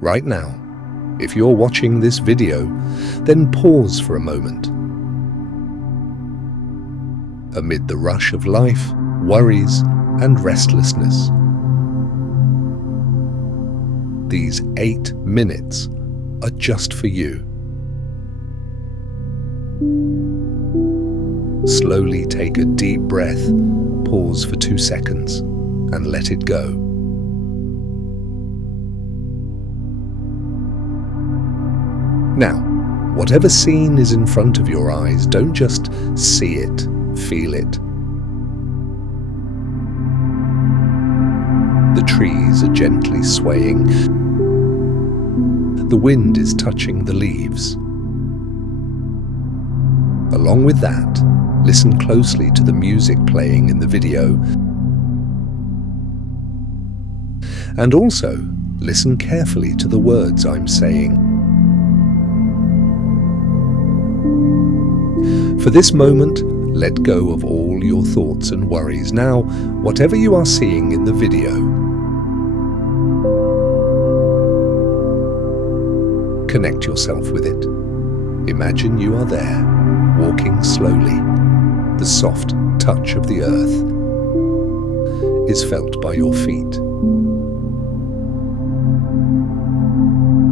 Right now, if you're watching this video, then pause for a moment. Amid the rush of life, worries, and restlessness, these 8 minutes are just for you. Slowly take a deep breath, pause for 2 seconds, and let it go. Now, whatever scene is in front of your eyes, don't just see it, feel it. The trees are gently swaying. The wind is touching the leaves. Along with that, listen closely to the music playing in the video. And also, listen carefully to the words I'm saying. For this moment, let go of all your thoughts and worries. Now, whatever you are seeing in the video, connect yourself with it. Imagine you are there, walking slowly. The soft touch of the earth is felt by your feet.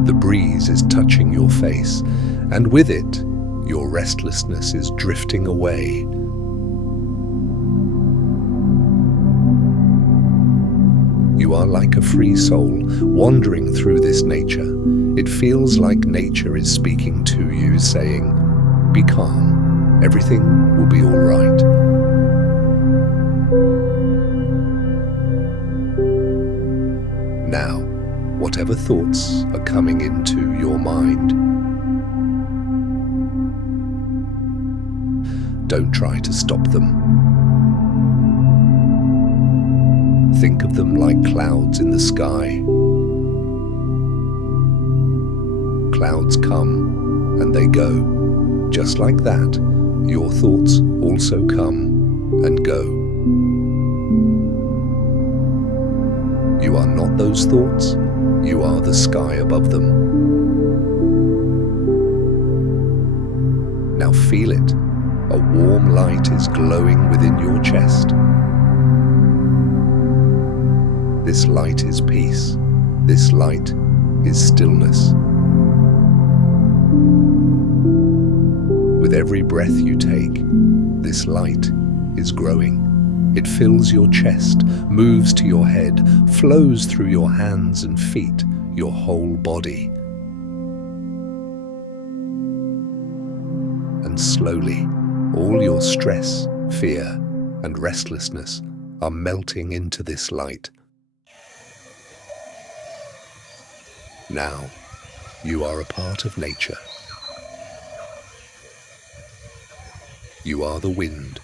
The breeze is touching your face, and with it, your restlessness is drifting away. You are like a free soul wandering through this nature. It feels like nature is speaking to you, saying, "Be calm, everything will be all right." Now, whatever thoughts are coming into your mind, don't try to stop them. Think of them like clouds in the sky. Clouds come and they go. Just like that, your thoughts also come and go. You are not those thoughts, you are the sky above them. Now feel it. A warm light is glowing within your chest. This light is peace. This light is stillness. With every breath you take, this light is growing. It fills your chest, moves to your head, flows through your hands and feet, your whole body. And slowly, all your stress, fear, and restlessness are melting into this light. Now, you are a part of nature. You are the wind.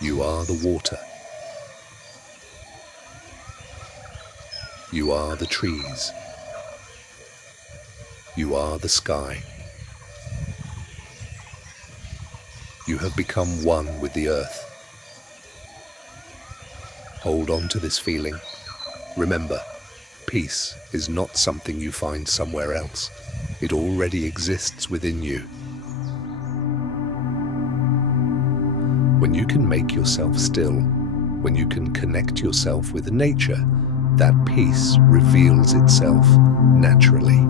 You are the water. You are the trees. You are the sky. You have become one with the earth. Hold on to this feeling. Remember, peace is not something you find somewhere else. It already exists within you. When you can make yourself still, when you can connect yourself with nature, that peace reveals itself naturally.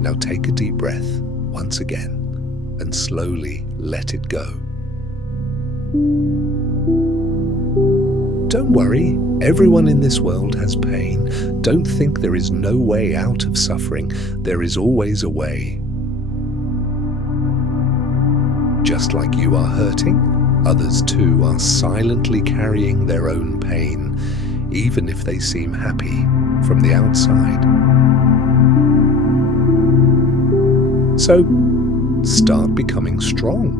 Now take a deep breath once again and slowly let it go. Don't worry, everyone in this world has pain. Don't think there is no way out of suffering. There is always a way. Just like you are hurting, others too are silently carrying their own pain, even if they seem happy from the outside. So, start becoming strong.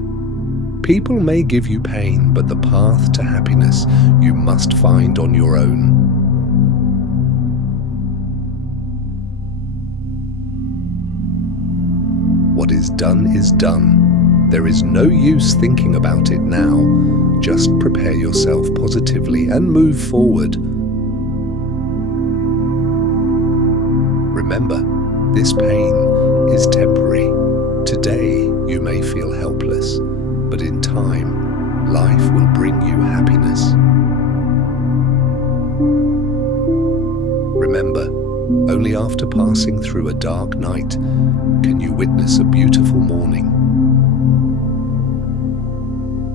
People may give you pain, but the path to happiness you must find on your own. What is done. There is no use thinking about it now. Just prepare yourself positively and move forward. Remember, this pain is temporary. Today you may feel helpless, but in time, life will bring you happiness. Remember, only after passing through a dark night can you witness a beautiful morning.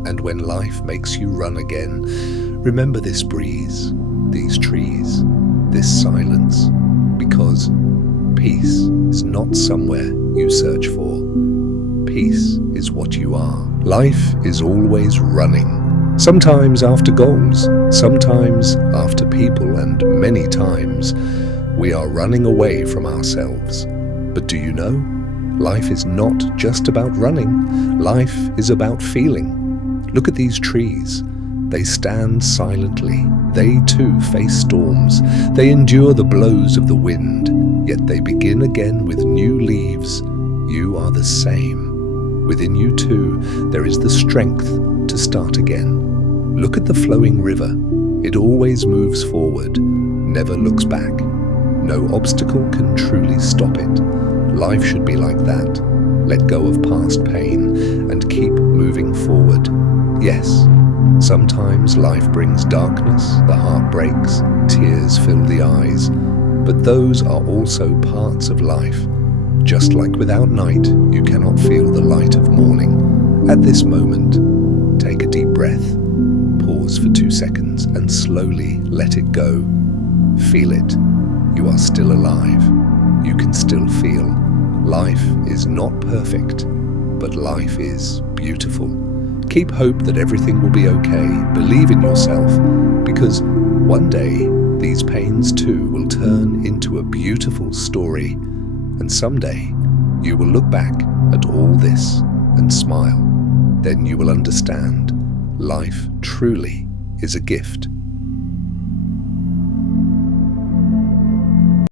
And when life makes you run again, remember this breeze, these trees, this silence, because peace is not somewhere you search for. Peace is what you are. Life is always running, sometimes after goals, sometimes after people, and many times we are running away from ourselves. But do you know, life is not just about running, life is about feeling. Look at these trees. They stand silently. They too face storms. They endure the blows of the wind, yet they begin again with new leaves. You are the same. Within you too, there is the strength to start again. Look at the flowing river. It always moves forward, never looks back. No obstacle can truly stop it. Life should be like that. Let go of past pain and keep moving forward. Yes, sometimes life brings darkness, the heart breaks, tears fill the eyes, but those are also parts of life. Just like without night, you cannot feel the light of morning. At this moment, take a deep breath, pause for 2 seconds, and slowly let it go. Feel it. You are still alive. You can still feel. Life is not perfect, but life is beautiful. Keep hope that everything will be okay. Believe in yourself, because one day these pains too will turn into a beautiful story, and someday you will look back at all this and smile. Then you will understand life truly is a gift